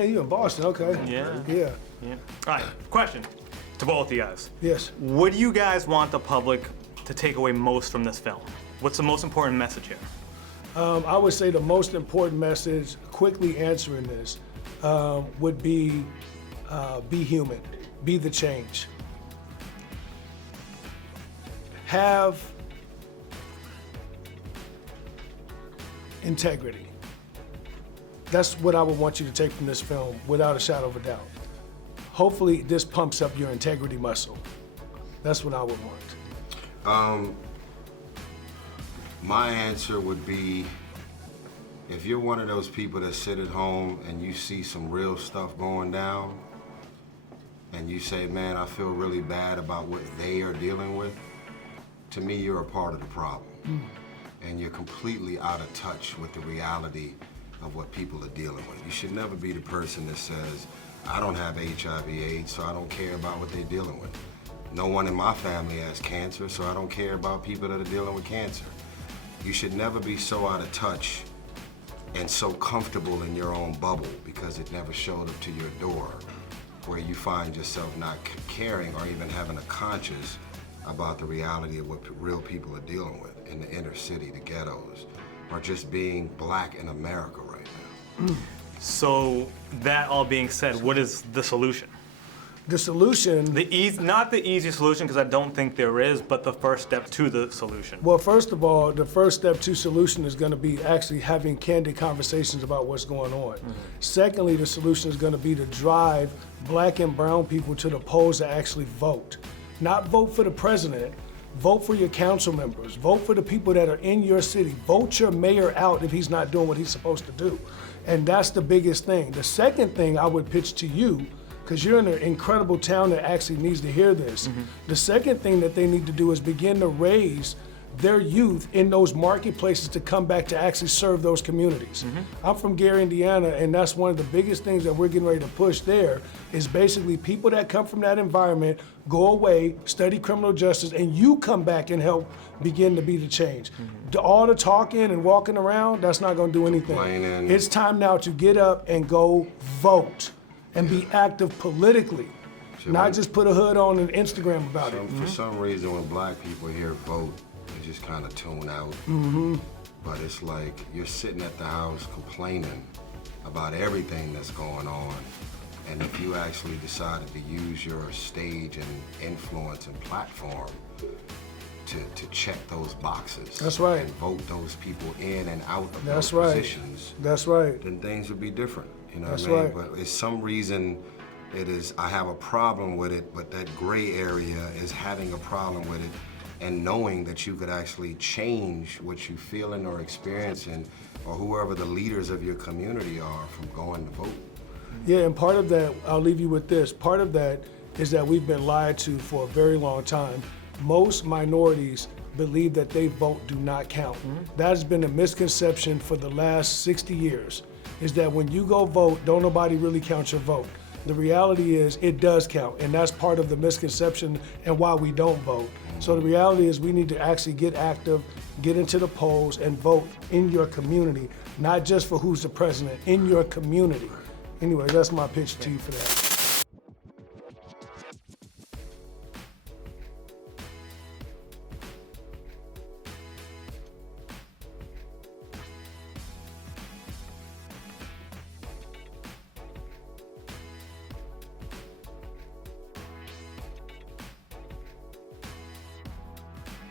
man, you in Boston, okay. Yeah. All right, question to both of you guys. Yes. What do you guys want the public to take away most from this film? What's the most important message here? I would say the most important message, quickly answering this, would be human, be the change. Have integrity. That's what I would want you to take from this film, without a shadow of a doubt. Hopefully this pumps up your integrity muscle. That's what I would want. My answer would be, if you're one of those people that sit at home and you see some real stuff going down, and you say, man, I feel really bad about what they are dealing with, to me, you're a part of the problem. And you're completely out of touch with the reality of what people are dealing with. You should never be the person that says, I don't have HIV/AIDS, so I don't care about what they're dealing with. No one in my family has cancer, so I don't care about people that are dealing with cancer. You should never be so out of touch and so comfortable in your own bubble because it never showed up to your door, where you find yourself not caring or even having a conscience about the reality of what real people are dealing with in the inner city, the ghettos, or just being black in America right now. So that all being said, what is the solution? The solution... Not the easy solution, because I don't think there is, but the first step to the solution. Well, first of all, the first step to solution is going to be actually having candid conversations about what's going on. Secondly, the solution is going to be to drive black and brown people to the polls to actually vote. Not vote for the president, vote for your council members, vote for the people that are in your city, vote your mayor out if he's not doing what he's supposed to do. And that's the biggest thing. The second thing I would pitch to you, because you're in an incredible town that actually needs to hear this, the second thing that they need to do is begin to raise their youth in those marketplaces to come back to actually serve those communities. I'm from Gary, Indiana, and that's one of the biggest things that we're getting ready to push there is basically people that come from that environment go away, study criminal justice, and you come back and help begin to be the change. All the talking and walking around, that's not gonna do anything. It's time now to get up and go vote and be active politically. Not just put a hood on an Instagram about it. For some reason, when black people hear vote, they just kind of tune out. But it's like you're sitting at the house complaining about everything that's going on. And if you actually decided to use your stage and influence and platform to check those boxes. That's right. And vote those people in and out of That's those right. positions. That's right. Then things would be different. You know That's what I mean? right. But it's some reason I have a problem with it, but that gray area is having a problem with it and knowing that you could actually change what you're feeling or experiencing, or whoever the leaders of your community are, from going to vote. Yeah, and part of that, I'll leave you with this, part of that is that we've been lied to for a very long time. Most minorities believe that they vote do not count. That has been a misconception for the last 60 years, is that when you go vote, don't nobody really count your vote. The reality is it does count, and that's part of the misconception and why we don't vote. So the reality is we need to actually get active, get into the polls, and vote in your community, not just for who's the president, in your community. Anyway, that's my pitch to you for that.